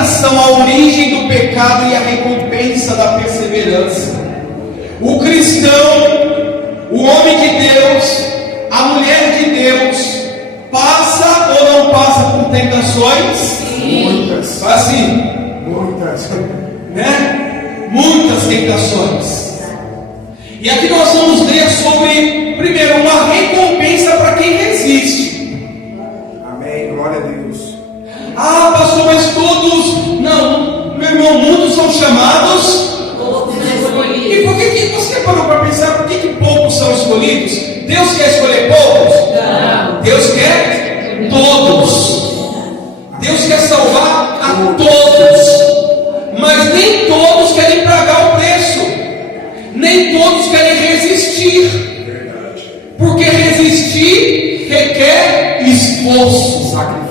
tentação, a origem do pecado e a recompensa da perseverança. O cristão, o homem de Deus, a mulher de Deus, passa ou não passa por tentações? Sim. Muitas. Assim, Muitas. né? Muitas tentações. E aqui nós vamos ler sobre, primeiro, uma recompensa para quem resiste. Amém. Glória a Deus. Ah, pastor, mas todos. Não, meu irmão, muitos são chamados. Todos são escolhidos. E por que você parou para pensar por que poucos são escolhidos? Deus quer escolher poucos? Não. Deus quer todos. Deus quer salvar a todos. Mas nem todos querem pagar o preço. Nem todos querem resistir. Porque resistir requer esforço. Sacrifício.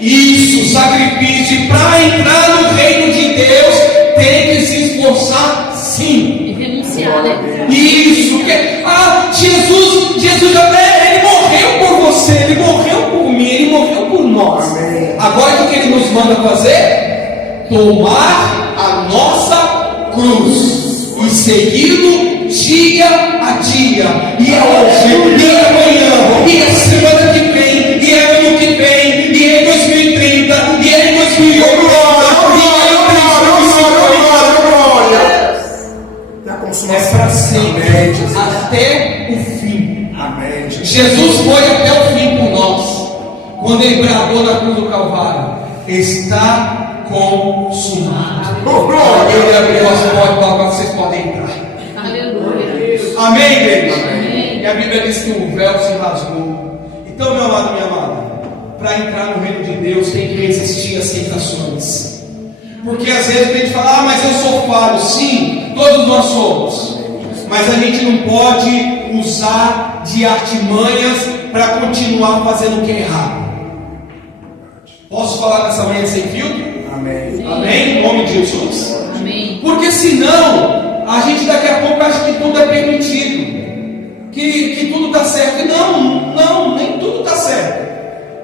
Isso, sacrifício. E para entrar no reino de Deus, tem que se esforçar sim. E renunciar, né? Isso, porque Jesus até, ele morreu por você, ele morreu por mim, ele morreu por nós. Amém. Agora o que ele nos manda fazer? Tomar a nossa cruz e segui-lo dia a dia, e é hoje, e é amanhã, e é semana que vem, e é ano que vem, e é em 2030, e é em 2080, é para sempre, até o fim. Amém. Jesus foi até o fim por nós, quando ele bradou na cruz do Calvário: está consumado. Ele abriu as portas para agora vocês podem entrar. Aleluia. Amém, igreja? Amém. E a Bíblia diz que o véu se rasgou. Então, meu amado, minha amada, para entrar no reino de Deus tem que resistir às tentações. Porque às vezes a gente fala: mas eu sou falho. Sim, todos nós somos. Mas a gente não pode usar de artimanhas para continuar fazendo o que é errado. Posso falar nessa manhã sem filtro? Amém. Amém? Em nome de Jesus. Amém. Porque senão a gente daqui a pouco acha que tudo é permitido, que tudo está certo. E não, nem tudo está certo.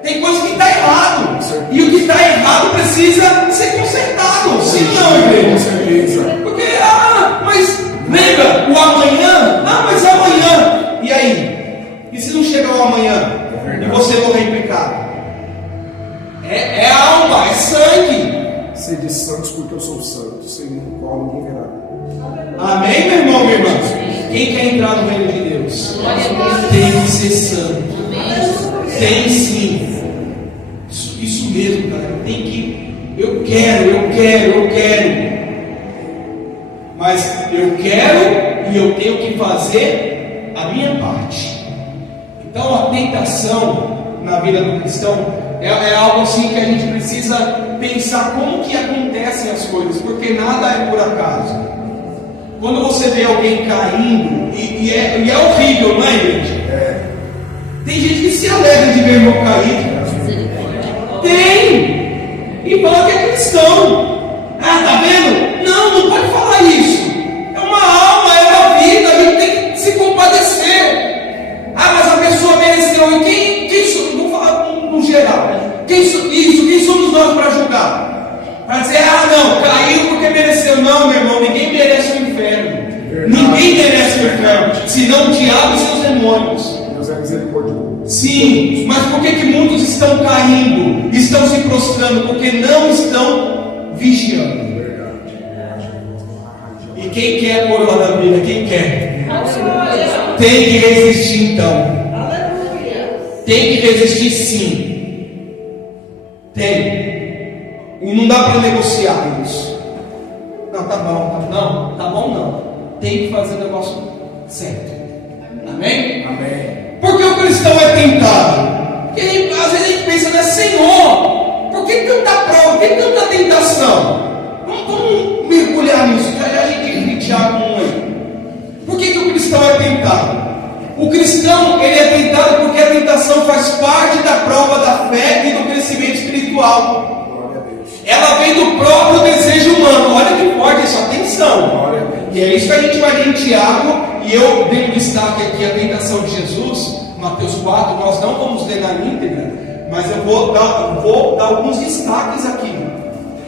Tem coisa que está errado, e o que está errado precisa ser consertado. Sim, não, Com igreja. certeza. Porque, mas lembra, o amanhã? Mas amanhã. E aí? E se não chegar o amanhã? E você morrer em pecado? É alma, é sangue. Sede santos porque eu sou santo, sem o qual ninguém verá. Amém, meu irmão, minha irmã? Quem quer entrar no reino de Deus? Glória a Deus. Tem que ser santo. Amém. Tem sim. Isso mesmo, cara. Tem que. Eu quero. Mas eu quero e eu tenho que fazer a minha parte. Então a tentação na vida do cristão é algo assim que a gente precisa pensar como que acontecem as coisas, porque nada é por acaso. Quando você vê alguém caindo, e é horrível, não é, gente? Tem gente que se alegra de ver irmão cair. Tem! E fala que é cristão. Tá vendo? Não pode falar isso. É uma alma, é uma vida, a gente tem que se compadecer. Mas a pessoa mereceu. E quem vou falar no geral. Quem somos nós para julgar? Para dizer, não, caiu porque mereceu. Não, meu irmão, ninguém merece o inferno. Ninguém merece o inferno, senão o diabo e seus demônios. Deus é misericordioso. Sim, mas por que muitos estão caindo, estão se prostrando? Porque não estão vigiando. E quem quer a coroa da vida? Quem quer? Tem que resistir então. Tem que resistir sim. Tem. E não dá para negociar isso. Não, tá bom. Não, tá bom não. Tem que fazer o negócio certo. Amém? Amém. Porque o cristão é tentado. Porque às vezes a gente pensa, né, Senhor, por que tanta prova, por que tanta tentação? Vamos mergulhar nisso. Já a gente viu Tiago 1 aí. Por que o cristão é tentado? O cristão, ele é tentado porque a tentação faz parte da prova da fé e do crescimento espiritual. Glória a Deus. Ela vem do próprio desejo humano. Olha que forte isso, atenção. Glória a Deus. E é isso que a gente vai ler em Tiago. E eu dei um destaque aqui a tentação de Jesus, Mateus 4. Nós não vamos ler na íntegra, mas eu vou dar alguns destaques aqui.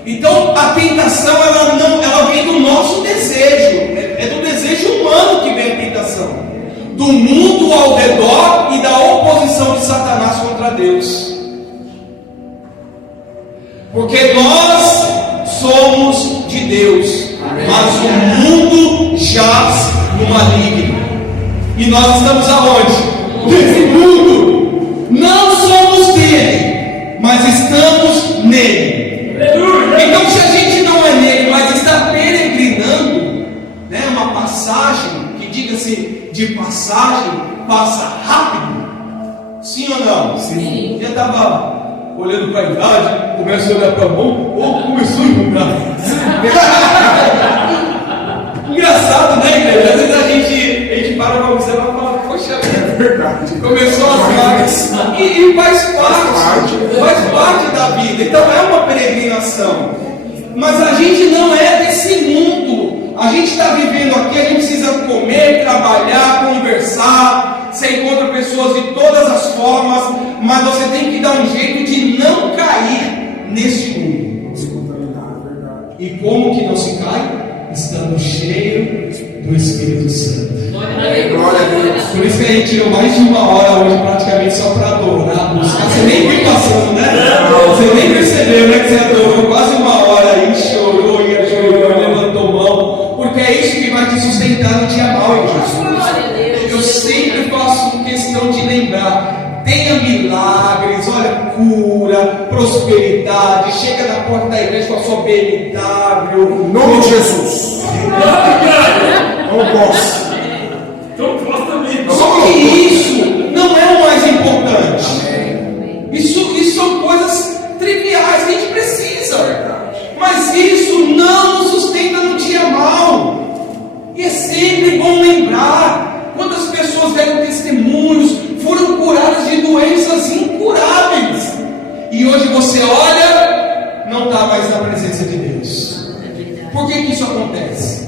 Então a tentação ela vem do nosso desejo, é do desejo humano que vem a tentação, do mundo ao redor e da oposição de Satanás contra Deus. Porque nós somos de Deus, mas o mundo jaz no maligno. E nós estamos aonde? Nesse mundo. Não somos dele, mas estamos nele. Então, se a gente não é nele, mas está peregrinando, né, uma passagem que diga-se de passagem, passa rápido. Sim ou não? Sim. Já estava olhando para a idade, começa a olhar para a mão, ou começou a encontrar. Engraçado, né, igreja? Às vezes a gente para para observar e fala, poxa, É verdade. começou a falar. E faz parte da vida. Então é uma peregrinação. Mas a gente não é desse mundo. A gente está vivendo aqui, a gente precisa comer, trabalhar, conversar. Você encontra pessoas de todas as formas, mas você tem que dar um jeito de não cair neste mundo. E como que não se cai? Estando cheio do Espírito Santo. Glória a Deus. Por isso que a gente tirou mais de uma hora hoje praticamente só para adorar, buscar. Você nem viu passando, né? Você nem percebeu, né, que você adorou quase uma hora aí, chorou e ajoelhou, levantou mão, porque é isso que vai te sustentar no dia mal, irmãos. Eu sempre faço questão de lembrar, tenha milagres, olha, cura, prosperidade, chega na porta da igreja com a sua BMW, Em nome de Jesus. Não posso. Só que isso não é o mais importante. Isso são coisas triviais que a gente precisa. Mas isso não nos sustenta no dia mal. E é sempre bom lembrar quantas pessoas deram testemunhos, foram curadas de doenças incuráveis. E hoje você olha, não está mais na presença de Deus. Por que isso acontece?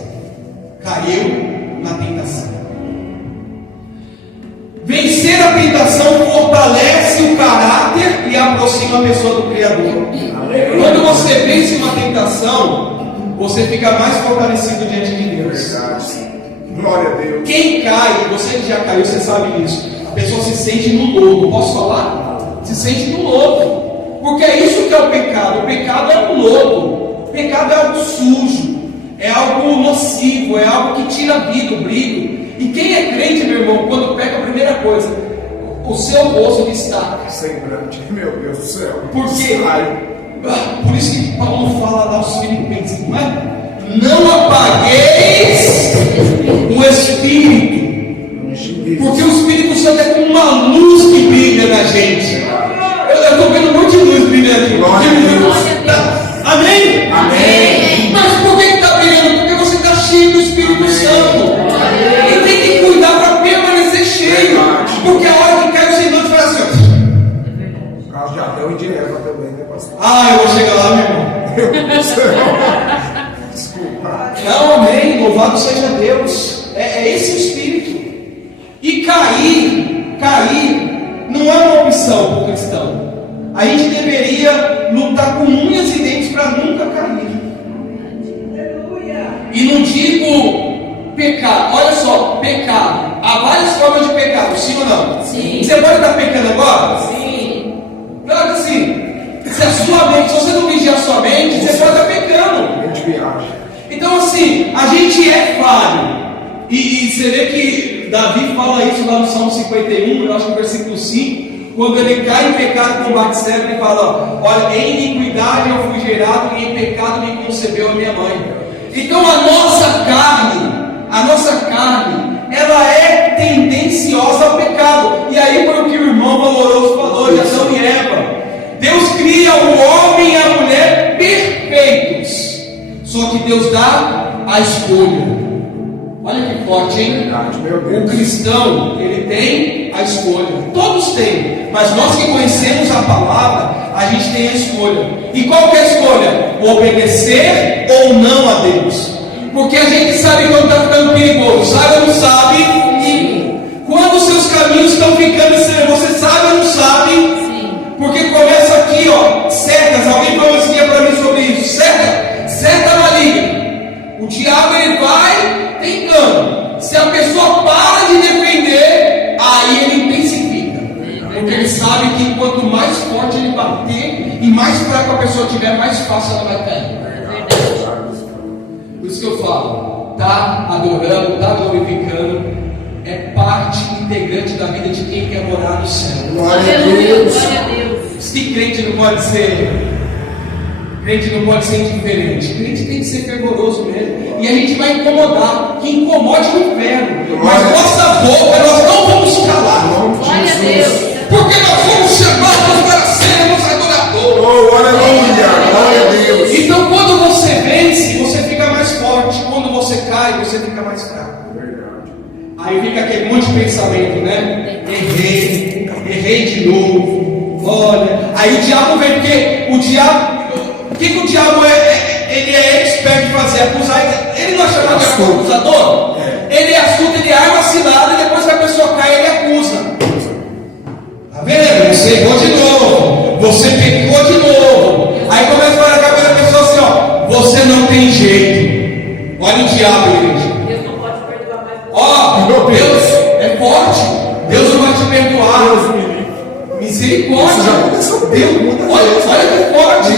Caiu na tentação. Vencer a tentação fortalece o caráter e aproxima a pessoa do Criador. Quando você vence uma tentação, você fica mais fortalecido diante de Deus. Verdade. Glória a Deus. Quem cai, você que já caiu, você sabe disso. A pessoa se sente no lodo. Posso falar? Se sente no lodo. Porque é isso que é o pecado. O pecado é um lodo. O pecado é algo sujo. É algo nocivo. É algo que tira a vida, o brilho. E quem é crente, meu irmão, quando peca, a primeira coisa, o seu rosto destaca. Semblante, meu Deus do céu. Por quê? Sai. Por isso que Paulo fala lá aos Filipenses, não é? Não apagueis o Espírito, porque o Espírito Santo é como uma luz que brilha na gente. Eu estou vendo um monte de luz brilhando aqui. Glória a Deus. Amém? Amém. Mas por que está brilhando? Porque você está cheio do Espírito Santo. E tem que cuidar para permanecer cheio. Porque a hora que cai o Senhor faz assim. O caso de Adão e de Eva também, né, pastor? Eu vou chegar lá, meu irmão. Meu Deus do céu. Desculpa. Não, amém. Louvado seja Deus. É esse o Espírito. E cair não é uma opção para o cristão. A gente deveria lutar com unhas e dentes para nunca cair. E não digo pecar. Olha só, pecado. Há várias formas de pecado, sim ou não? Sim. Você pode estar pecando agora? Sim. Claro que sim. Se você não vigiar a sua mente, você pode estar pecando. Mente viagem. Então assim, a gente é falho. E você vê que Davi fala isso lá no Salmo 51, eu acho que no versículo 5, quando ele cai em pecado com Batseba, ele fala: olha, em iniquidade eu fui gerado e em pecado me concebeu a minha mãe. Então a nossa carne, ela é tendenciosa ao pecado. E aí foi o que o irmão valoroso falou de Adão e Eva. Deus cria o homem e a mulher perfeitos, só que Deus dá a escolha. Olha que forte, hein? Verdade, meu Deus. O cristão, ele tem a escolha. Todos têm, mas nós que conhecemos a palavra, a gente tem a escolha. E qual que é a escolha? Obedecer ou não a Deus. Porque a gente sabe quando está ficando perigoso. Sabe ou não sabe? Sim. Quando os seus caminhos estão ficando estranhos, você sabe ou não sabe? Sim. Porque começa aqui, ó, setas. Alguém falou esse dia para mim sobre isso. Setas diabo ele vai tentando. Se a pessoa para de defender, aí ele intensifica. Porque ele sabe que quanto mais forte ele bater e mais fraco a pessoa tiver, mais fácil ela vai cair. Por isso que eu falo, tá adorando, tá glorificando, é parte integrante da vida de quem quer morar no céu. Glória a Deus. Glória a Deus. Se crente não pode ser indiferente. Crente tem que ser fervoroso mesmo. E a gente vai incomodar. Que incomode o inferno. Mas nossa boca nós não vamos calar. Glória a Deus. Porque nós somos chamados para sermos adoradores. Oh, aleluia. Glória a Deus. Então quando você vence, você fica mais forte. Quando você cai, você fica mais fraco. Verdade. Aí fica aquele monte de pensamento, né? Errei de novo. Olha, aí o diabo vem, porque o diabo, o que o diabo ele é expert em fazer? Acusar. Ele não é chamado de acusador? Ele é astuto, ele arma a cilada e depois que a pessoa cai, ele acusa. Tá vendo? Você errou de novo. Você pecou de novo. Aí começa a falar na cabeça da pessoa assim, ó. Você não tem jeito. Olha o diabo, gente. Deus não pode perdoar mais. Ó, Deus é forte. Deus não vai te perdoar. Misericórdia. Isso já aconteceu Deus, muitas olha vezes. que forte.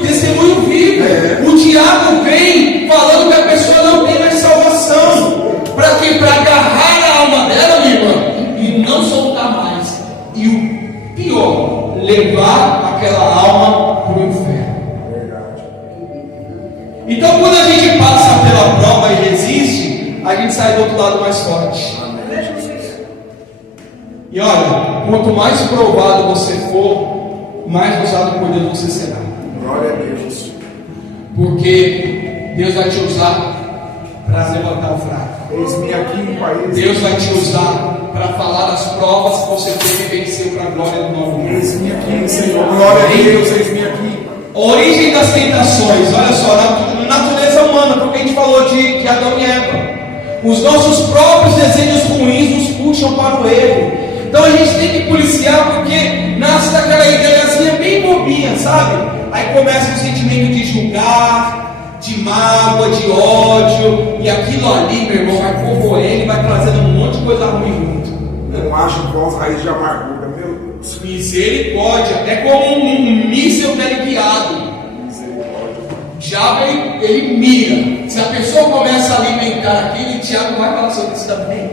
Testemunho vivo. O diabo vem falando que a pessoa não tem mais salvação. Para quê? Para agarrar a alma dela, minha irmã, e não soltar mais. E o pior, levar aquela alma para o inferno. Verdade. Então, quando a gente passa pela prova e resiste, a gente sai do outro lado mais forte. E olha, quanto mais provado você for, mais usado por Deus você será. Glória a Deus. Porque Deus vai te usar para levantar o fraco. Eis-me aqui em país. Deus vai te usar para falar das provas que você teve e venceu para a glória do nome dele. Eis-me aqui, Senhor. Glória a Deus. Eis-me aqui. A origem das tentações, olha só, na natureza humana, porque a gente falou de Adão e Eva. Os nossos próprios desejos ruins nos puxam para o erro. Então a gente tem que policiar, porque nasce daquela ideiazinha bem bobinha, sabe? Aí começa o sentimento de julgar, de mágoa, de ódio, e aquilo ali, meu irmão, vai corroer e vai trazendo um monte de coisa ruim junto. Não acho voz raiz de amargura, meu Deus. Misericórdia, é como um míssil teleguiado. O diabo ele mira. Se a pessoa começa a alimentar aquilo, o diabo vai falar sobre isso também.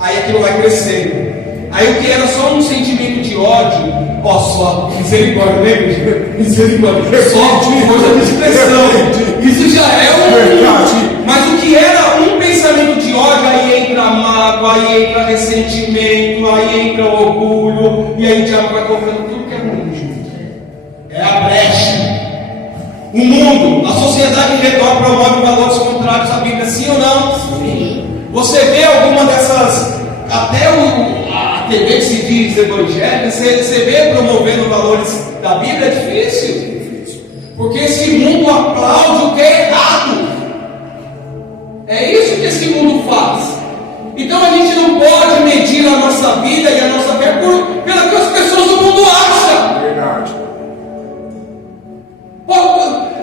Aí aquilo vai crescendo. Aí o que era só um sentimento de ódio, ó, só misericórdia, né? Misericórdia, só coisa de expressão. Isso já é um. Mas o que era um pensamento de ódio, aí entra mágoa, aí entra ressentimento, aí entra orgulho, e aí o diabo vai colocando tudo que é ruim junto. É a brecha. O mundo, a sociedade em redor promove valores contrários à Bíblia, sim ou não? Sim. Você vê alguma dessas, até a TV que se diz evangélica, você vê promovendo valores da Bíblia? É difícil. Porque esse mundo aplaude o que é errado. É isso que esse mundo faz. Então a gente não pode medir a nossa vida e a nossa fé pelo que as pessoas do mundo acham. Verdade.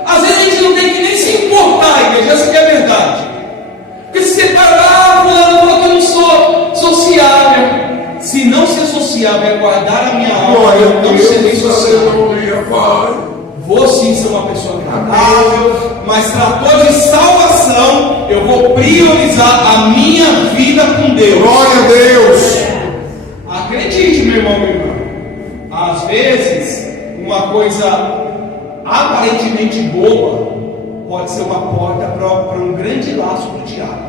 Às vezes a gente não tem que nem se importar, igreja, essa que é a verdade. Porque se você parar, fulano falou que eu não sou sociável. Se não ser sociável é guardar a minha alma, eu não serei sociável. Vou sim ser uma pessoa agradável, mas tratou de salvação, eu vou priorizar a minha vida com Deus. Glória a Deus. Acredite, meu irmão, minha irmã. Às vezes, uma coisa aparentemente boa pode ser uma porta para um grande laço do diabo.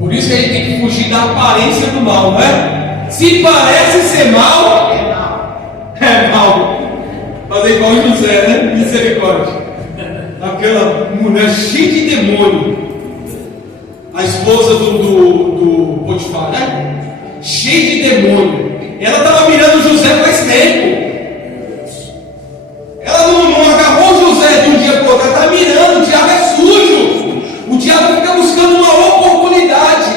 Por isso que a gente tem que fugir da aparência do mal, não é? Se parece ser mal, é mal. É mal. Fazer igual José, né? Misericórdia. Aquela mulher cheia de demônio. A esposa do Potifar, né? Cheia de demônio. Ela estava mirando José faz tempo. Ela não agarrou José de um dia para o outro. Ela está mirando. O diabo é sujo. O diabo fica buscando uma oportunidade.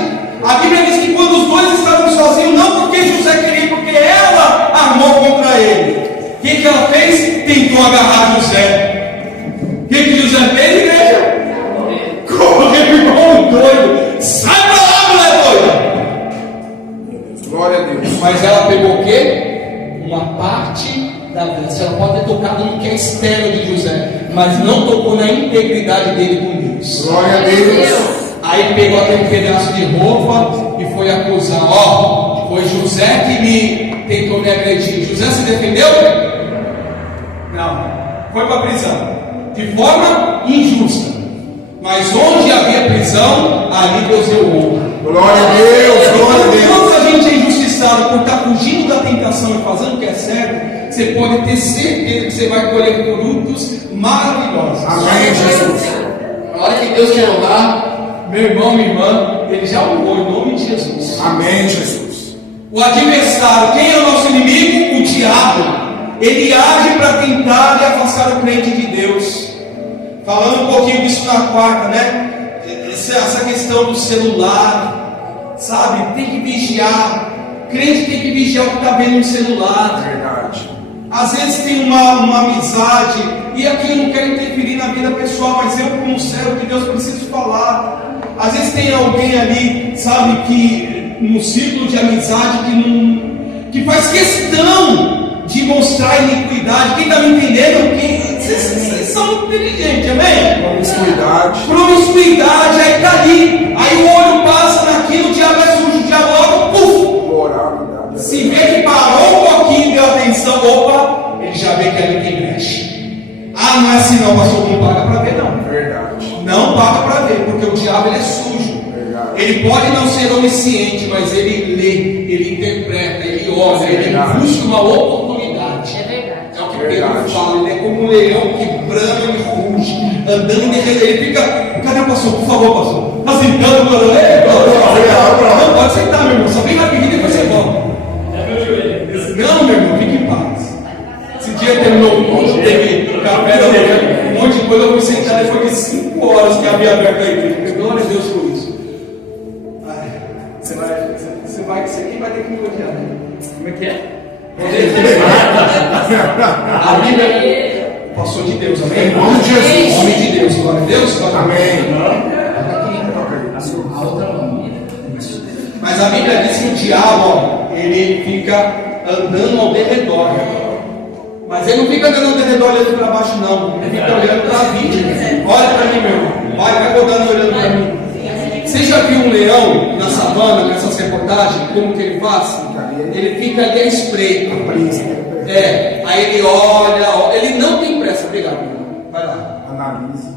A Bíblia diz que quando os dois estavam sozinhos, não porque José queria, porque ela armou contra ele. O que ela fez? Tentou agarrar José. O que vida. A senhora pode ter tocado no que é externo de José, mas não tocou na integridade dele com Deus. Glória a Deus. Aí ele pegou aquele pedaço de roupa e foi acusar: ó, foi José que me tentou me agredir. José se defendeu? Não, foi para a prisão de forma injusta. Mas onde havia prisão, ali Deus deu honra. Glória a Deus, glória a Deus. Quando a gente é injustiçado por estar fugindo da tentação e fazendo o que é certo, você pode ter certeza que você vai colher frutos maravilhosos. Amém, Jesus. Na hora que Deus quer honrar, meu irmão, minha irmã, ele já honrou em nome de Jesus. Amém, Jesus. O adversário, quem é o nosso inimigo? O diabo. Ele age para tentar e afastar o crente de Deus. Falando um pouquinho disso na quarta, né? Essa questão do celular, sabe? Tem que vigiar. Crente tem que vigiar o que está vendo no celular. Verdade. Às vezes tem uma amizade, e aqui eu não quero interferir na vida pessoal, mas eu, como servo de Deus, preciso falar. Às vezes tem alguém ali, sabe, que no círculo de amizade que faz questão de mostrar iniquidade. Quem está me entendendo? Vocês são inteligentes, amém? Promiscuidade. Promiscuidade, aí está ali. Aí o olho passa naquilo, o diabo é sujo, o diabo logo, puf! Moralidade. Se vê que parou um pouquinho, deu atenção, opa, ele já vê que ali tem brecha. Ah, não é assim não, pastor, não paga para ver não. Verdade. Não paga para ver, porque o diabo ele é sujo. Verdade. Ele pode não ser onisciente, mas ele lê, ele interpreta, ele olha, ele busca uma oportunidade. É verdade. É o que Pedro fala, ele é como um leão que brama e ruge, andando e ele fica, cadê o pastor? Por favor, pastor. Está sentando, mano. Não, pode sentar, meu irmão, só vem rapidinho e depois você volta. Não, meu irmão, fique em paz. Esse dia terminou um monte, teve café da manhã, um monte de coisa, eu fui sentar depois de 5 horas que havia aberto a igreja. Glória a Deus por isso. Você quem vai ter que me odiar, né? Como é que é? A Bíblia, o pastor de Deus, amém? Em nome de Jesus. Em nome de Deus, glória a Deus. Amém. Mas a Bíblia diz que o diabo, ó, ele fica andando ao derredor. Mas ele não fica andando ao derredor olhando para baixo, não. Ele fica olhando para a vítima. Olha para mim, meu irmão. Vai rodando olhando para mim. Você já viu um leão na savana, nessas reportagens? Como que ele faz? Ele fica ali à espreita. Aí ele olha, ele não tem pressa. Obrigado, meu irmão. Vai lá. Analisa.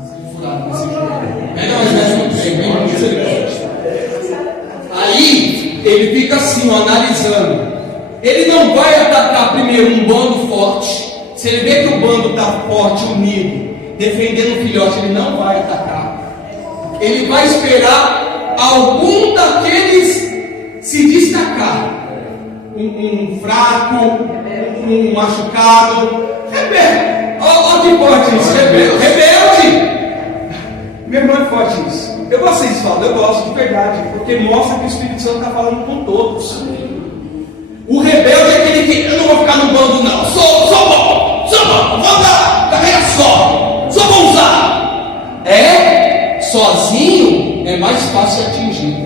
Aí ele fica assim, ó, analisando. Ele não vai atacar primeiro um bando forte. Se ele vê que o bando está forte, unido, defendendo o filhote, ele não vai atacar. Ele vai esperar algum daqueles se destacar. Um fraco, um machucado, rebelde. Olha que forte isso, rebelde. Meu irmão é forte isso. Vocês falam, eu gosto de verdade, porque mostra que o Espírito Santo está falando com todos. O rebelde é aquele que eu não vou ficar no bando, não. Sou bom, vou dar carreira sou bonzão. Sozinho é mais fácil atingir.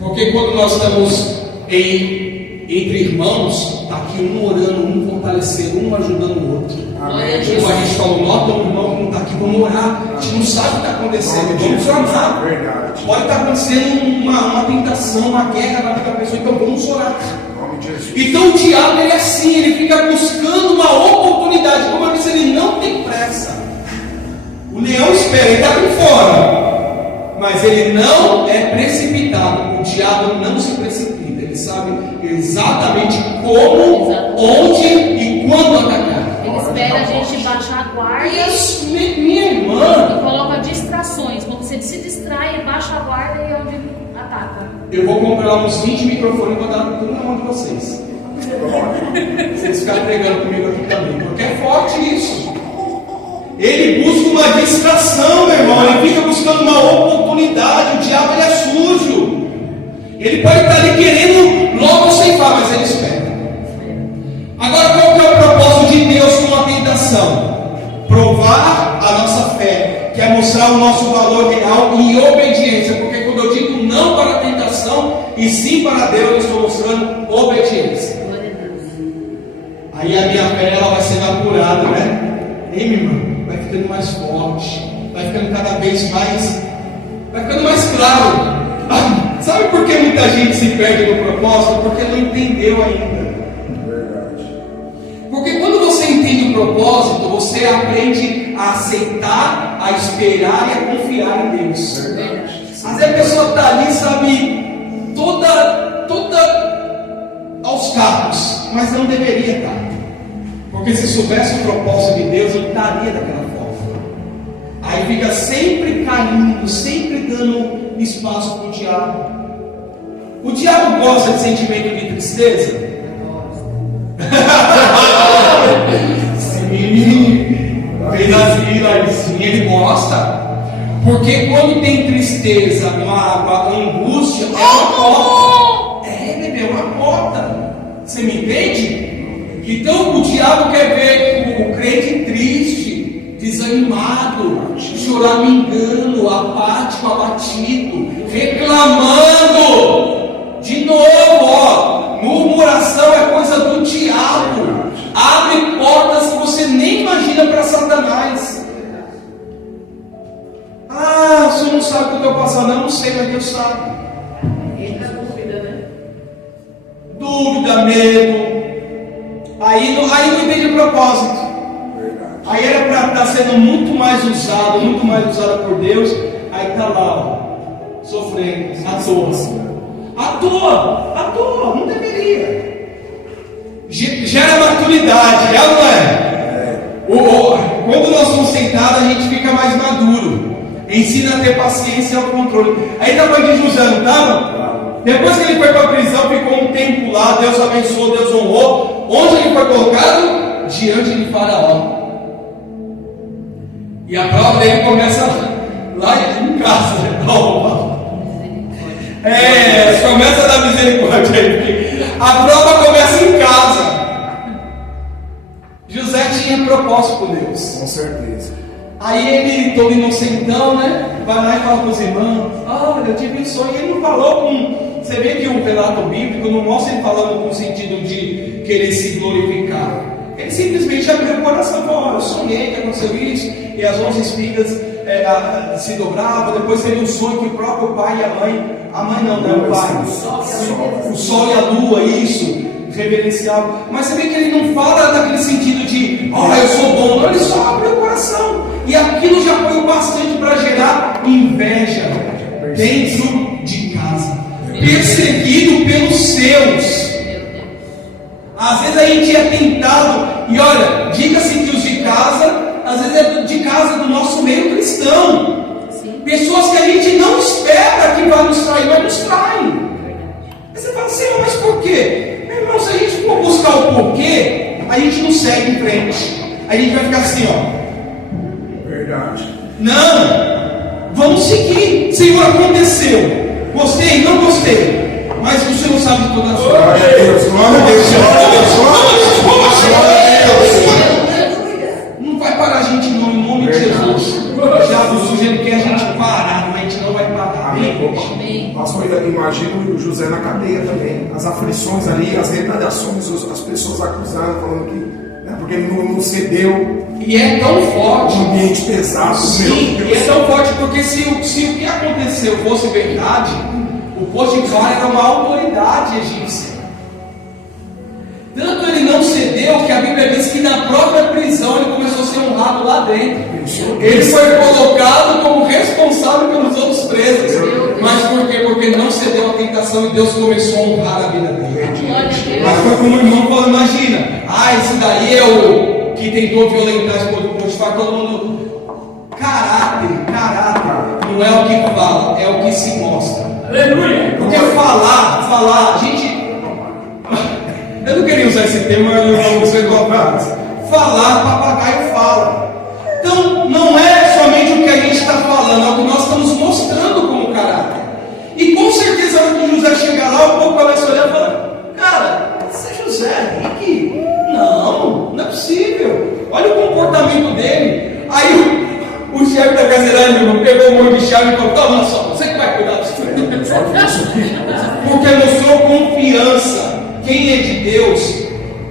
Porque quando nós estamos entre irmãos, está aqui um orando, um fortalecendo, um ajudando o outro. Amém. Como a gente falou, nota um irmão que não está aqui, vamos orar. A gente não sabe o que está acontecendo, vamos orar. Verdade. Pode estar acontecendo uma tentação, uma guerra na vida da pessoa, então vamos orar. Então o diabo ele é assim, ele fica buscando uma oportunidade. Como eu disse, ele não tem pressa. O leão espera, ele está por fora, mas ele não é precipitado. O diabo não se precipita, ele sabe exatamente como, onde e quando atacar. Ele espera a gente baixar a guarda. Isso, minha irmã. E coloca distrações. Quando você se distrai, ele baixa a guarda e é onde ele ataca. Eu vou comprar uns 20 microfones e vou dar tudo na mão de vocês. Vocês ficarem pregando comigo aqui também, porque é forte isso. Ele busca uma distração, meu irmão. Ele fica buscando uma oportunidade. O diabo ele é sujo. Ele pode estar ali querendo logo ceifar, mas ele espera. Agora, qual que é o propósito de Deus com a tentação? Provar a nossa fé, que é mostrar o nosso valor real em obediência. Porque quando eu digo não para a tentação e sim para Deus, eu estou mostrando obediência. Aí a minha fé ela vai sendo apurada, né? Ei, minha irmã, vai ficando mais forte, vai ficando cada vez mais, vai ficando mais claro. Sabe por que muita gente se perde no propósito? Porque não entendeu ainda. Verdade. Porque quando você entende o propósito, você aprende a aceitar, a esperar e a confiar em Deus. Verdade. Às vezes a pessoa está ali, sabe, toda aos cabos, mas não deveria estar. Porque se soubesse o propósito de Deus, não estaria daquela forma. Aí fica sempre caindo, sempre dando espaço para o diabo. O diabo gosta de sentimento de tristeza? Sim, sim, ele gosta. Porque quando tem tristeza, mágoa, angústia, é uma porta. Bebê, é uma porta. Você me entende? Então o diabo quer ver o crente triste, desanimado, choramingando, apático, abatido, reclamando. De novo, murmuração é coisa do diabo. Abre portas que você nem imagina para Satanás. O senhor não sabe o que eu estou passando. Não sei, mas Deus sabe. Entra dúvida, né? Dúvida, medo. Aí não entende o propósito. Verdade. Aí era para estar sendo muito mais usado por Deus. Aí está lá, ó, sofrendo, à toa, não deveria. Gera maturidade, é ou não é? Quando nós somos sentados, a gente fica mais maduro. Ensina a ter paciência e autocontrole. Aí está falando de José, não estava? Depois que ele foi para a prisão, ficou um tempo lá, Deus abençoou, Deus honrou. Onde ele foi colocado? Diante de Faraó. E a prova dele começa lá em casa. Começa da misericórdia aí. A prova começa em casa. José tinha propósito com Deus. Com certeza. Aí ele, todo inocentão, né? Vai lá e fala com os irmãos: olha, eu tive um sonho. Ele não falou com. Você vê que o relato bíblico não mostra ele falando com o sentido de querer se glorificar. Ele simplesmente abriu o coração e falou: olha, eu sonhei que aconteceu isso. E as 11 espigas se dobravam. Depois teve um sonho que o próprio pai e a mãe não, né? O pai. O sol e a lua, isso. Reverencial. Mas você vê que ele não fala naquele sentido de olha, eu sou bom. Não, ele só abre o coração. E aquilo já foi o bastante para gerar inveja dentro de casa. Perseguido pelos seus. Às vezes a gente é tentado. E olha, diga-se que os de casa, às vezes é de casa do nosso meio cristão. Pessoas que a gente não espera que vai nos trair, mas nos traem. Aí você fala assim: mas por quê? Meu irmão, se a gente for buscar o porquê, a gente não segue em frente. A gente vai ficar assim, ó. Verdade. Não, vamos seguir. Senhor, aconteceu. Gostei, não gostei. Mas o Senhor sabe de todas as coisas. Glória a Deus, glória a Deus, glória a Deus, glória a Deus. Não vai parar a gente em nome de Jesus. Já do sujeito ele quer a gente parar, mas a gente não vai parar. Amém. Pastor, imagina o José na cadeia também. As aflições ali, as retaliações, as pessoas acusando, falando que. Porque ele não cedeu. E é tão forte. Um ambiente pesado. Sim, e é tão forte porque se o que aconteceu fosse verdade, o Potifar era uma autoridade egípcia. Tanto ele não cedeu que a Bíblia diz que na própria prisão ele começou a ser honrado lá dentro. Ele foi colocado como responsável pelos outros presos. Mas por quê? Porque não cedeu à tentação e Deus começou a honrar a vida dele. Mas foi como o irmão falou: imagina, esse daí é o que tentou violentar a esposa do Potifar. Todo mundo. Caráter, não é o que fala, é o que se mostra. Aleluia! Porque falar, a gente. Eu não queria usar esse termo, mas eu não vou ser cobrado. Falar, papagaio fala. Então, não é somente o que a gente está falando, é o que nós estamos mostrando como caráter. E com certeza, na hora que José chegar lá, o povo começa a olhar e falar: cara, esse é José, Rick? Não é possível. Olha o comportamento dele. Aí o chefe da caseira pegou um monte de chave e falou: toma só, você que vai cuidar disso. Porque mostrou confiança. Quem é de Deus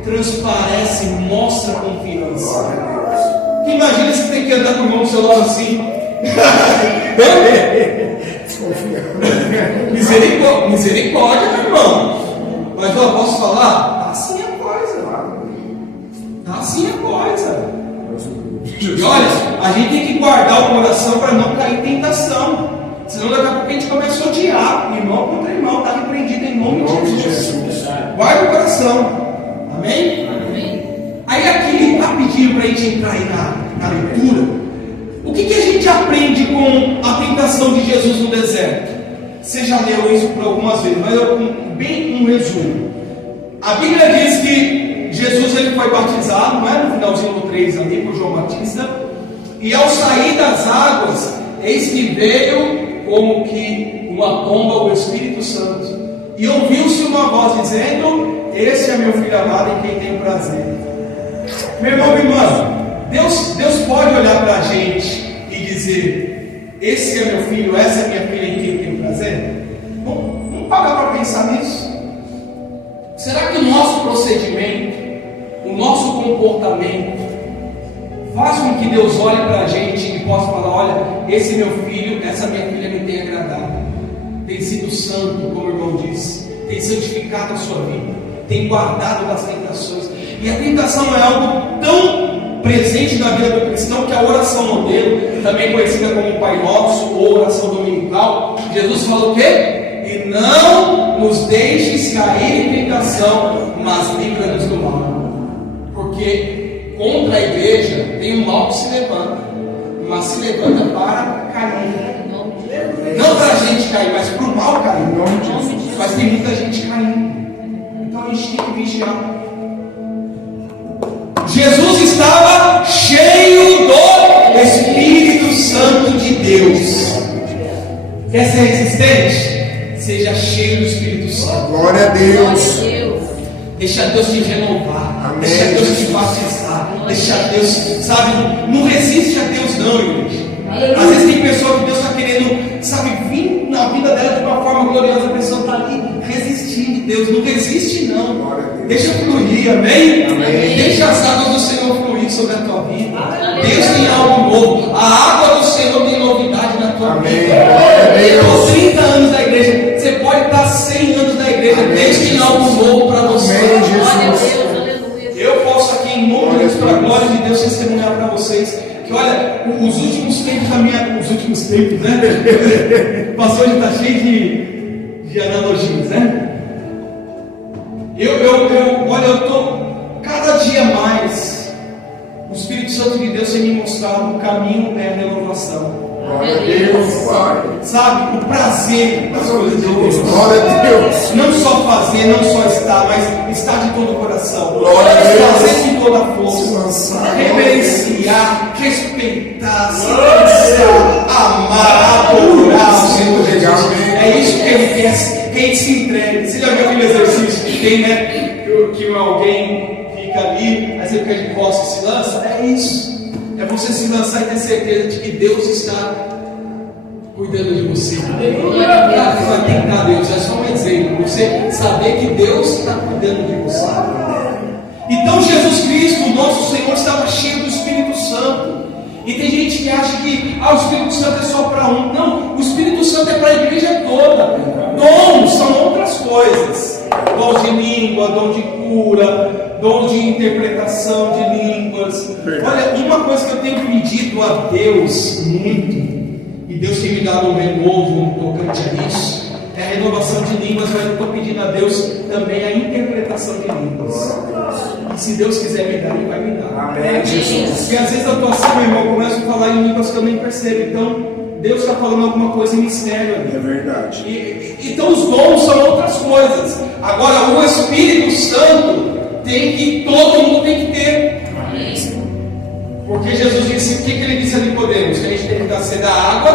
transparece, mostra confiança. Glória a Deus. Que imagina se tem que andar com o irmão do seu lado assim. Misericórdia, meu irmão. Mas eu posso falar? Tá assim a coisa. Tá assim a coisa. E olha, a gente tem que guardar o coração para não cair em tentação. Senão daqui a pouco a gente começa a odiar irmão contra irmão. Está repreendido em nome de Jesus. Guarda o coração. Amém? Amém. Aí aqui, rapidinho para a gente entrar aí na leitura. O que a gente aprende com a tentação de Jesus no deserto? Você já leu isso por algumas vezes, mas eu bem um resumo. A Bíblia diz que Jesus ele foi batizado, não é? No finalzinho do 3 ali, por João Batista. E ao sair das águas, eis que veio como que uma pomba o Espírito Santo. E ouviu-se uma voz dizendo: esse é meu filho amado em quem tenho prazer. Meu irmão, minha irmã, Deus pode olhar para a gente e dizer: esse é meu filho, essa é minha filha em quem tenho prazer? Vamos parar para pensar nisso. Será que o nosso procedimento, o nosso comportamento faz com que Deus olhe para a gente e possa falar: olha, esse meu filho, essa minha filha me tem agradado, tem sido santo, como o irmão disse, tem santificado a sua vida, tem guardado das tentações. E a tentação é algo tão presente na vida do cristão que a oração modelo, também conhecida como Pai Nosso ou oração dominical, Jesus falou o quê? E não nos deixes cair em tentação, mas livra-nos do mal. Porque contra a igreja tem um mal que se levanta, mas se levanta para cair. Não para a gente cair, mas para o mal cair. Mas tem muita gente caindo. Então a gente tem que vigiar. Jesus estava cheio do Espírito Santo de Deus. Quer ser resistente? Seja cheio do Espírito Santo. Glória a Deus. Deixa Deus te renovar. Amém. Deixa Deus te batizar. Deixa Deus, sabe, não resiste a Deus não, igreja. Às vezes tem pessoa que Deus está querendo, sabe, vir na vida dela de uma forma gloriosa. A pessoa está ali resistindo. Deus não resiste não. Deixa fluir, amém? Amém. Deixa as águas do Senhor fluir sobre a tua vida. Deus tem algo novo. A água do Senhor tem novidade na tua Amém. vida. Amém. Com 30 anos da igreja, você pode estar 100 anos da igreja. Deus tem algo novo para você. Amém, Jesus. Glória a Deus, aleluia. Eu posso aqui, em nome de Deus, para a glória de Deus, testemunhar para vocês que, olha, os últimos tempos da minha. Os últimos tempos, né? O pastor está cheio de analogias, né? Olha, eu estou cada dia mais. O Espírito Santo de Deus tem me mostrado o caminho é a renovação. Glória a Deus. Sabe, o prazer das coisas de Deus. Glória a Deus. Não só fazer, não só estar, mas estar de todo o coração. Glória a Deus. Fazer de toda a Se força. lançar. Reverenciar, respeitar, silenciar, amar, adorar o Senhor Jesus. É isso que Ele quer, que a gente se entregue. Você já viu aquele exercício que tem, né? Que alguém fica ali, aí você fica de costas e se lança? É isso. É você se lançar e ter certeza de que Deus está cuidando de você. Não vai tentar Deus, é só um exemplo. Você saber que Deus está cuidando de você. Então Jesus Cristo, nosso Senhor, estava cheio do Espírito Santo. E tem gente que acha que o Espírito Santo é só para um. Não, o Espírito Santo é para a igreja toda. Dons são outras coisas. Dons de língua, dom de cura, dom de interpretação de línguas. Olha, uma coisa que eu tenho pedido a Deus muito, e Deus tem me dado um renovo tocante a isso, é a renovação de línguas, mas eu estou pedindo a Deus também a interpretação de línguas. E se Deus quiser me dar, Ele vai me dar. Amém, Jesus. Porque às vezes eu estou assim, meu irmão, eu começo a falar em línguas que eu nem percebo. Então, Deus está falando alguma coisa em mistério ali. É verdade. Então os dons são outras coisas. Agora o Espírito Santo todo mundo tem que ter. Porque Jesus disse, o que ele disse a Nicodemos? Que a gente tem que nascer da água,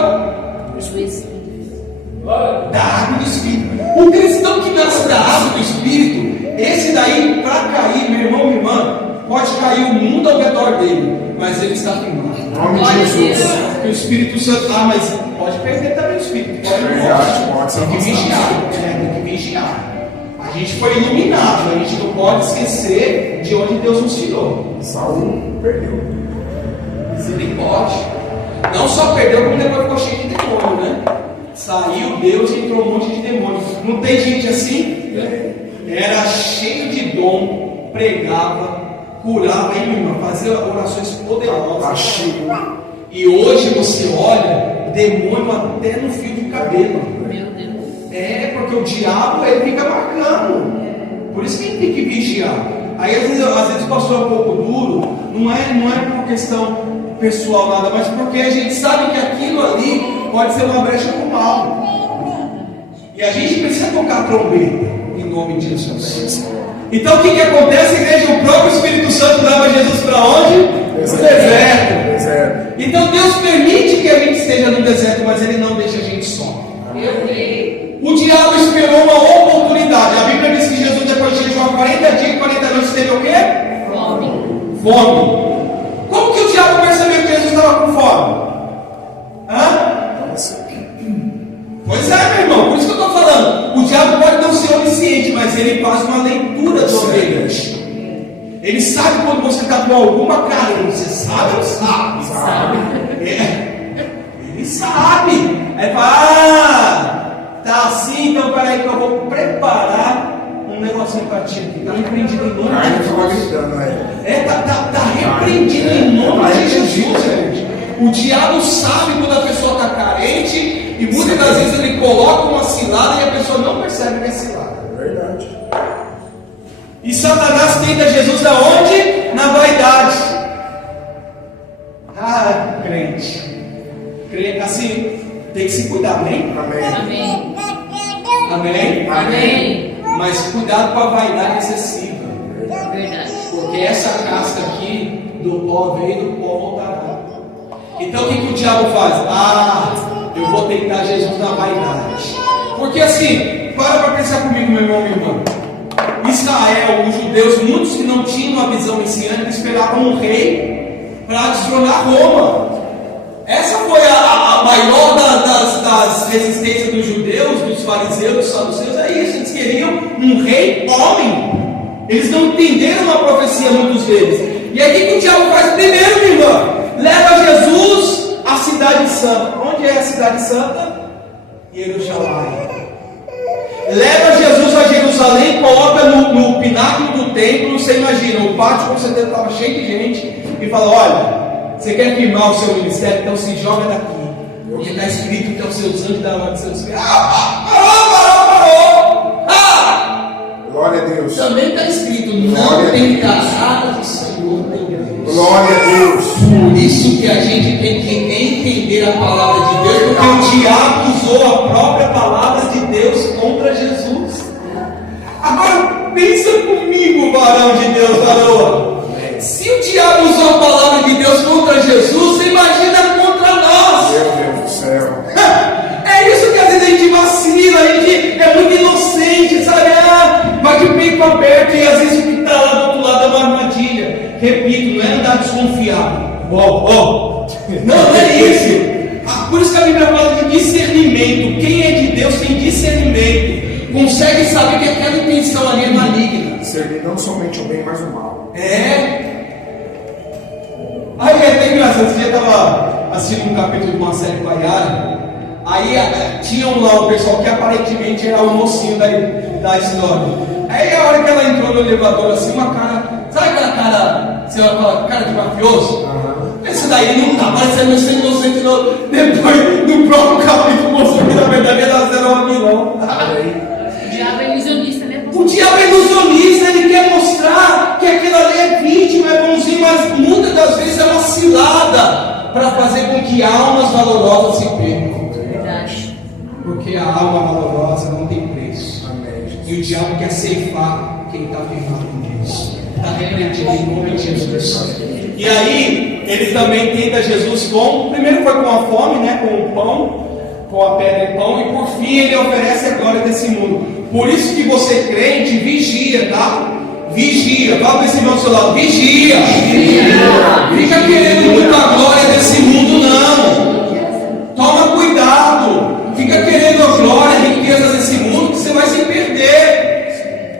da água do Espírito. O cristão que nasce da água do Espírito, esse daí, para cair, meu irmão, minha irmã, pode cair o mundo ao redor dele, mas ele está firmado. Em nome de Jesus. O Espírito Santo, mas pode perder também o Espírito. Pode, Verdade, pode ser tem que afastado. vigiar. Tem que vigiar. A gente foi iluminado, a gente não pode esquecer de onde Deus nos tirou. Saul perdeu. Misericórdia. Não só perdeu, como depois ficou cheio de demônio, né? Saiu Deus e entrou um monte de demônio. Não tem gente assim? Era cheio de dom, pregava, curava, hein, irmã? Fazia orações poderosas. E hoje você olha, demônio até no fio de cabelo. Meu Deus. É, porque o diabo ele fica marcando. Por isso que a gente tem que vigiar. Aí às vezes o pastor é um pouco duro, não é por questão pessoal nada, mas porque a gente sabe que aquilo ali pode ser uma brecha para o mal. E a gente precisa tocar a trombeta em nome de Jesus. Então o que acontece, igreja? O próprio Espírito Santo leva Jesus para onde? No deserto. Então Deus permite que a gente esteja no deserto, mas Ele não deixa a gente só. O diabo esperou uma oportunidade. A Bíblia diz que Jesus, depois de jejuar 40 dias e 40 noites, teve o quê? Fome. Como que o diabo percebeu que Jesus estava com fome? Pois é, meu irmão, por isso que eu estou falando. O diabo pode não ser onisciente, mas ele faz uma leitura do ambiente. Ele sabe quando você está com alguma carência. Sabe ou não sabe? Sabe. Ele sabe. Aí fala, tá assim, então peraí que eu vou preparar um negocinho para ti aqui. Está repreendido em nome de Jesus. Tá repreendido em nome de Jesus, gente. O diabo sabe quando a pessoa está carente e muitas das vezes ele coloca uma cilada e a pessoa não percebe que é cilada. É verdade. E Satanás tenta Jesus aonde? Na vaidade. Crente. Assim, tem que se cuidar, amém? Amém? Mas cuidado com a vaidade excessiva. Verdade. Porque essa casca aqui do pó veio e do pó voltará. Então o que o diabo faz? Eu vou tentar Jesus na vaidade. Porque assim, para pensar comigo, meu irmão, minha irmã. Israel, os judeus, muitos que não tinham uma visão messiânica, esperavam um rei para destronar Roma. Essa foi a maior das resistências dos judeus, dos fariseus, dos saduceus. É isso, eles queriam um rei homem. Eles não entenderam a profecia, muitos deles. E aí o que o diabo faz? Primeiro, minha irmã, leva Jesus à cidade santa. Onde é a cidade santa? Jerusalém. Leva Jesus a Jerusalém, coloca no pináculo do templo. Você imagina, o pátio com certeza estava cheio de gente. E fala, olha, você quer firmar o seu ministério? Então se joga daqui. Porque está escrito que é os seus anjos da hora de seus filhos. Parou! Glória a Deus. Também está escrito, não tentarás o Senhor teu Deus. Glória a Deus. Por isso que a gente tem que entender a palavra de Deus, porque o diabo usou a própria palavra de Deus contra Jesus. Agora pensa comigo, varão de Deus, varoa. Se o diabo usou a palavra de Deus contra Jesus, você imagina contra nós. Meu Deus do céu. É isso que às vezes a gente vacila, a gente é muito inocente, sabe? Vai de peito aberto e às vezes o que está lá do outro lado é uma armadilha. Repito, não é andar desconfiado. Não é isso. Por isso que a Bíblia fala de discernimento. Quem é de Deus tem discernimento. Consegue saber que aquela intenção ali é maligna. Discernir não somente o bem, mas o mal. Aí é até engraçado. Esse dia eu estava assistindo um capítulo de uma série com a Yara. Aí tinham lá o pessoal que aparentemente era o mocinho da história. Aí a hora que ela entrou no elevador assim, uma cara, sabe aquela cara, você fala, cara de mafioso? Esse daí não tá parecendo ser inocente não. Depois do próprio capítulo mostrou que na verdade elas eram uma vilão. O diabo é ilusionista, né? O diabo é ilusionista, ele quer mostrar que aquilo ali é vítima, é bonzinho, mas muitas das vezes é uma cilada para fazer com que almas valorosas se percam. Verdade. Porque a alma valorosa não tem preço. Amém. E o diabo quer ceifar quem está firmado em Deus. Está repreendido em nome de Jesus. E aí, ele também tenta Jesus primeiro foi com a fome, né? Com o pão, com a pedra e pão, e por fim ele oferece a glória desse mundo. Por isso que você crente, vigia, tá? Vigia, fala para esse irmão do seu lado, vigia. Fica querendo muita glória desse mundo, não. Toma cuidado. Fica querendo a glória, a riqueza desse mundo, que você vai se perder.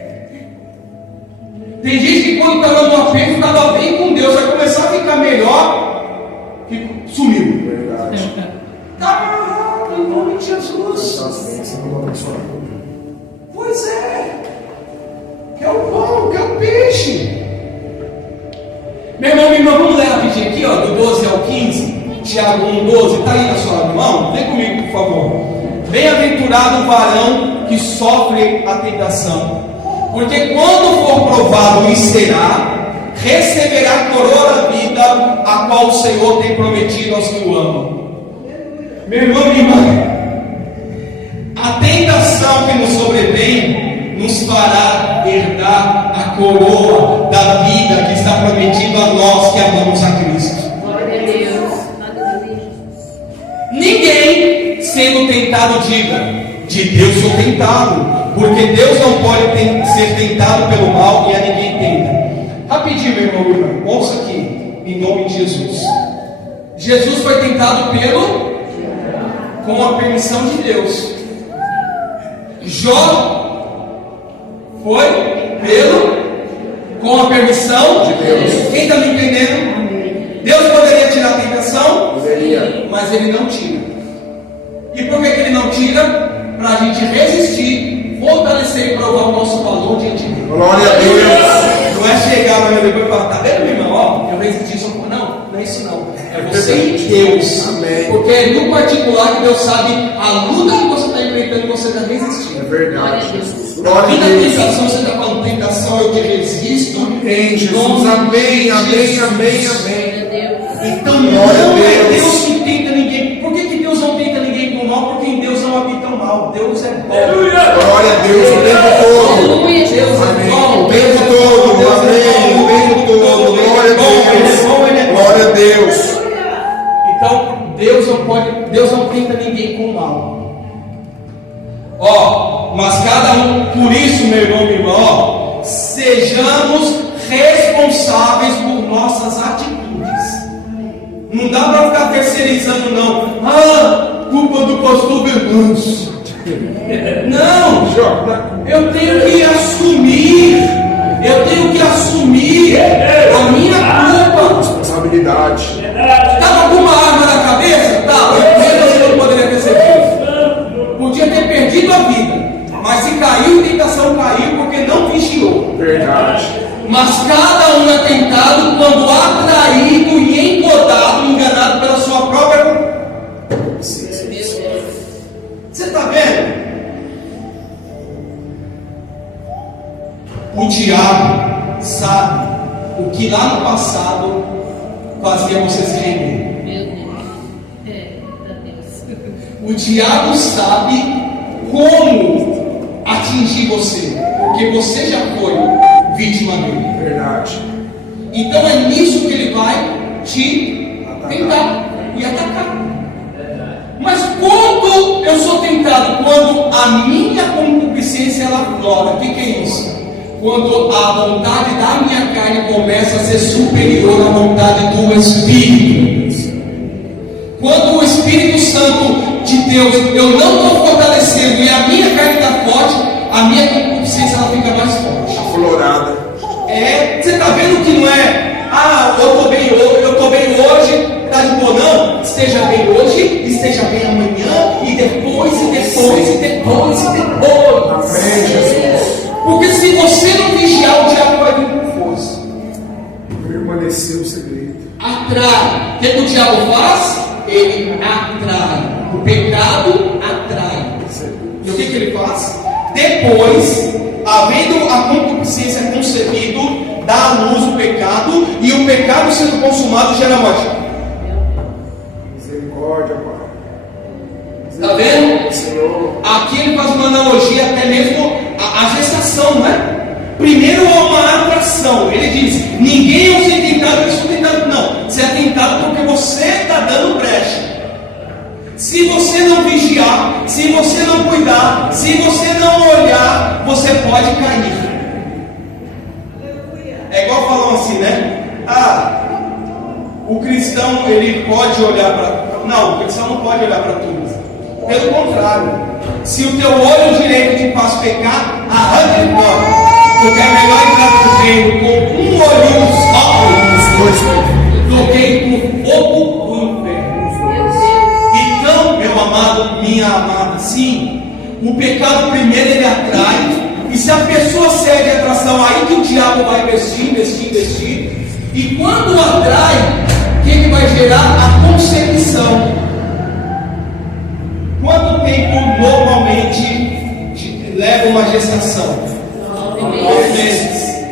Em nome de Jesus. Pois é. Quer o pão, quer o peixe. Meu irmão, minha irmã, vamos ler rapidinho aqui, ó, do 12 ao 15. Tiago 1,12. Está aí na sua mão? Vem comigo, por favor. Bem-aventurado o varão que sofre a tentação, porque quando for provado e será, receberá a coroa da vida, a qual o Senhor tem prometido aos que o amam. Meu irmão, minha irmã, a tentação que nos sobrevém nos fará herdar a coroa da vida que está prometido a nós que amamos a Cristo. Glória a Deus. Ninguém sendo tentado diga: de Deus sou tentado, porque Deus não pode ser tentado pelo mal e a ninguém tenta. Rapidinho, meu irmão, meu irmão, ouça aqui, em nome de Jesus. Jesus foi tentado com a permissão de Deus. Jó foi com a permissão de Deus. Quem está me entendendo? Deus poderia tirar a tentação? Poderia. Mas Ele não tira. E por que Ele não tira? Para a gente resistir, fortalecer e provar o nosso valor diante de Deus. Glória a Deus. Não é chegar para mim depois e falar: tá vendo, meu irmão? Ó, eu resisti só com. Não é isso não. É você e Deus. Amém. Porque é no particular que Deus sabe a luta que você está enfrentando e você está resistindo. É verdade, Jesus. E Glória a na Deus. tentação, você está falando: tentação, eu te resisto. Amém, Jesus. Amém, amém, amém, amém. Então Glória a não é Deus. Deus que tenta ninguém. Por que Deus não tenta ninguém com mal? Porque em Deus não habita o mal. Deus é bom. Glória a Deus o tempo todo. Aleluia, Deus é Amém. bom. O tempo todo. Amém. O tempo todo. Glória a Deus. Glória a Deus. Então Deus não tenta ninguém com mal. Ó, mas cada um, por isso, meu irmão, minha irmã, ó, sejamos responsáveis por nossas atitudes. Não dá para ficar terceirizando, não. Culpa do pastor Venâncio. Não, eu tenho que assumir a minha culpa. Responsabilidade. Estava com uma arma na cabeça? Tá, eu não poderia ter servido. Podia ter perdido a vida, mas se caiu em tentação, caiu porque não vigiou. Verdade. Mas cada um é tentado quando atraído e engodado, enganado pela sua própria. Você está vendo? O diabo sabe o que lá no passado fazia você se render. Meu Deus. O diabo sabe como atingir você, porque você já foi vítima dele. Verdade. Então é nisso que ele vai te tentar e atacar. Mas quando eu sou tentado, quando a minha concupiscência ela aflora, o que é isso? Quando a vontade da minha carne começa a ser superior à vontade do Espírito. Quando o Espírito Santo de Deus, eu não estou fortalecendo e a minha carne está forte, a minha concupiscência ela fica mais forte. Aflorada. Você está vendo que não é, eu estou bem hoje, está de boa, não. Esteja bem hoje, esteja bem amanhã, e depois. Amém, Jesus. Porque se você não vigiar, o diabo vai vir com força. Permaneceu o segredo. Atrai. O que o diabo faz? Ele atrai. O pecado atrai. E o que ele faz? Depois, havendo a concupiscência concebido, dá à luz o pecado, e o pecado sendo consumado gera morte. Misericórdia, Pai. Está vendo? Senhor. Aqui ele faz uma analogia até mesmo à gestação, não é? Primeiro há uma atração. Ele diz: ninguém é tentado, eu sou tentado. Não, você é tentado porque você está dando brecha. Se você não vigiar, se você não cuidar, se você não olhar, você pode cair. É igual falam assim, né? O cristão ele pode olhar para. Não, o cristão não pode olhar para tudo. Pelo contrário, se o teu olho direito te faz pecar, arranca ele fora. Porque é melhor entrar no reino com um olhinho só do que com fogo do inferno. Então, minha amada, sim, o pecado primeiro ele atrai, e se a pessoa cede à atração, aí que o diabo vai investir. E quando atrai, o que vai gerar? A concepção. Quanto tempo normalmente leva uma gestação? 9 meses.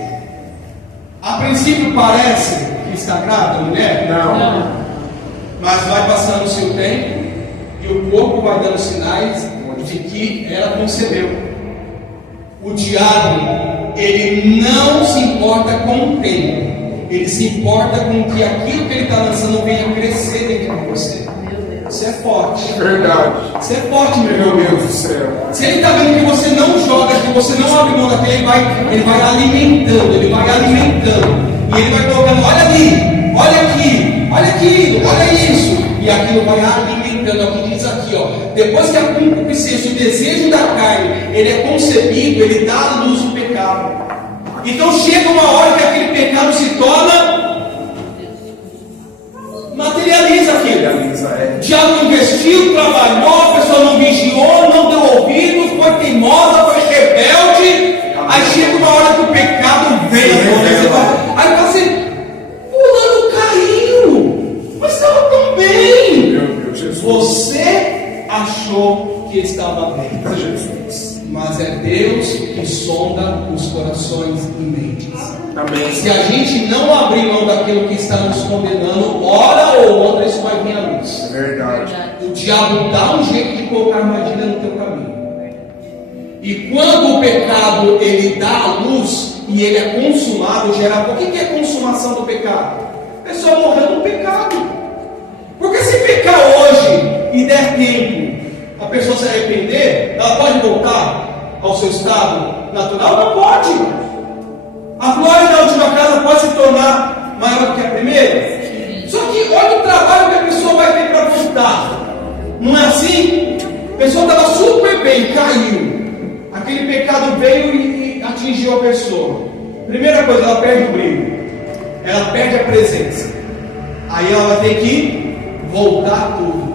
A princípio parece que está grávida a mulher? Não. Mas vai passando o seu tempo e o corpo vai dando sinais de que ela concebeu. O diabo, ele não se importa com o tempo, ele se importa com que aquilo que ele está lançando venha crescer dentro de você. Você é forte. Verdade. Você é forte, meu Meu irmão. Deus do céu. Se ele está vendo que você não joga, que você não abre mão daquele, ele vai alimentando, e ele vai colocando, olha ali, olha aqui, olha aquilo, olha isso, e aquilo vai alimentando. É o que diz aqui, ó. Depois que a concupiscência, o desejo da carne, ele é concebido, ele dá à luz o pecado. Então chega uma hora que aquele pecado se torna, materializa aquilo. O diabo investiu, trabalhou, a pessoa não vigiou, não deu ouvido, foi teimosa, foi rebelde. Aí chega uma hora que o pecado vem. Aí você, fulano caiu, mas estava tão bem. Meu Deus, Jesus. Você achou que estava bem, Jesus. mas é Deus que sonda os corações e mentes. Amém. Se a gente não abrir mão daquilo que está nos condenando, hora ou outra isso vai vir à luz. Verdade. O diabo dá um jeito de colocar armadilha no teu caminho. E quando o pecado ele dá à luz e ele é consumado, gera. O que é consumação do pecado? A pessoa morreu no pecado. Porque se pecar hoje e der tempo, a pessoa se arrepender, ela pode voltar ao seu estado natural? Não pode. A glória da última casa pode se tornar maior do que a primeira? Só que olha o trabalho que a pessoa vai ter para voltar. Não é assim? A pessoa estava super bem, caiu. Aquele pecado veio e atingiu a pessoa. Primeira coisa, ela perde o brilho. Ela perde a presença. Aí ela vai ter que voltar tudo.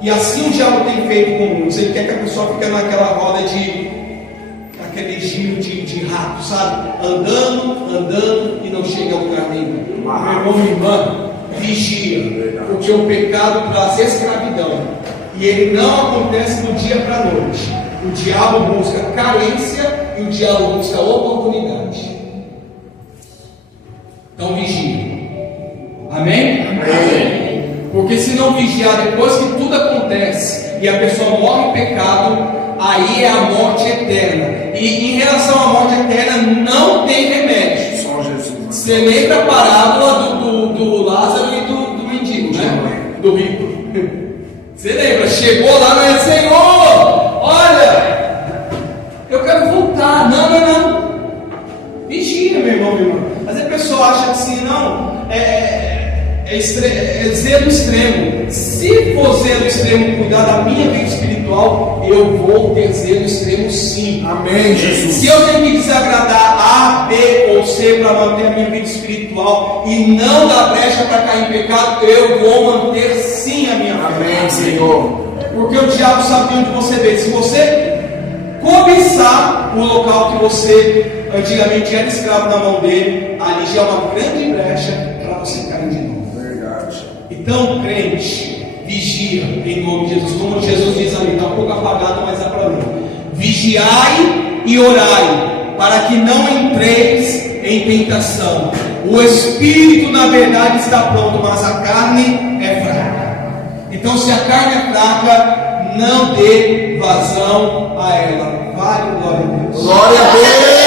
E assim o diabo tem feito com muitos. Ele quer que a pessoa fique naquela roda aquele giro de rato, sabe? Andando e não chega a lugar nenhum. Meu irmão, minha irmã, vigia. Porque o pecado traz escravidão. E ele não acontece do dia para a noite. O diabo busca carência e o diabo busca oportunidade. Então vigia. Amém? Amém. Porque se não vigiar, depois que tudo acontece e a pessoa morre em pecado, aí é a morte eterna. E em relação à morte eterna, não tem remédio. Só Jesus. Você lembra a parábola do Lázaro e do mendigo, né? Do rico. Você lembra? Chegou lá, mas Senhor, olha, eu quero voltar. Não. Vigia, meu irmão, minha irmã. Às vezes a pessoa acha que sim, não. É zelo extremo. Se for zelo extremo cuidar da minha vida espiritual, eu vou ter zelo extremo sim. Amém, Jesus. Se eu tenho que desagradar A, B ou C para manter a minha vida espiritual e não dar brecha para cair em pecado, eu vou manter sim a minha vida. Amém, Senhor. Porque o diabo sabe onde você veio. Se você cobiçar o local que você antigamente era escravo na mão dele, ali já é uma grande brecha para você cair de novo. Então, crente, vigia em nome de Jesus. Como Jesus diz ali, está um pouco apagado, mas dá para ler. Vigiai e orai, para que não entreis em tentação. O espírito, na verdade, está pronto, mas a carne é fraca. Então, se a carne é fraca, não dê vazão a ela. Vale, glória a Deus. Glória a Deus.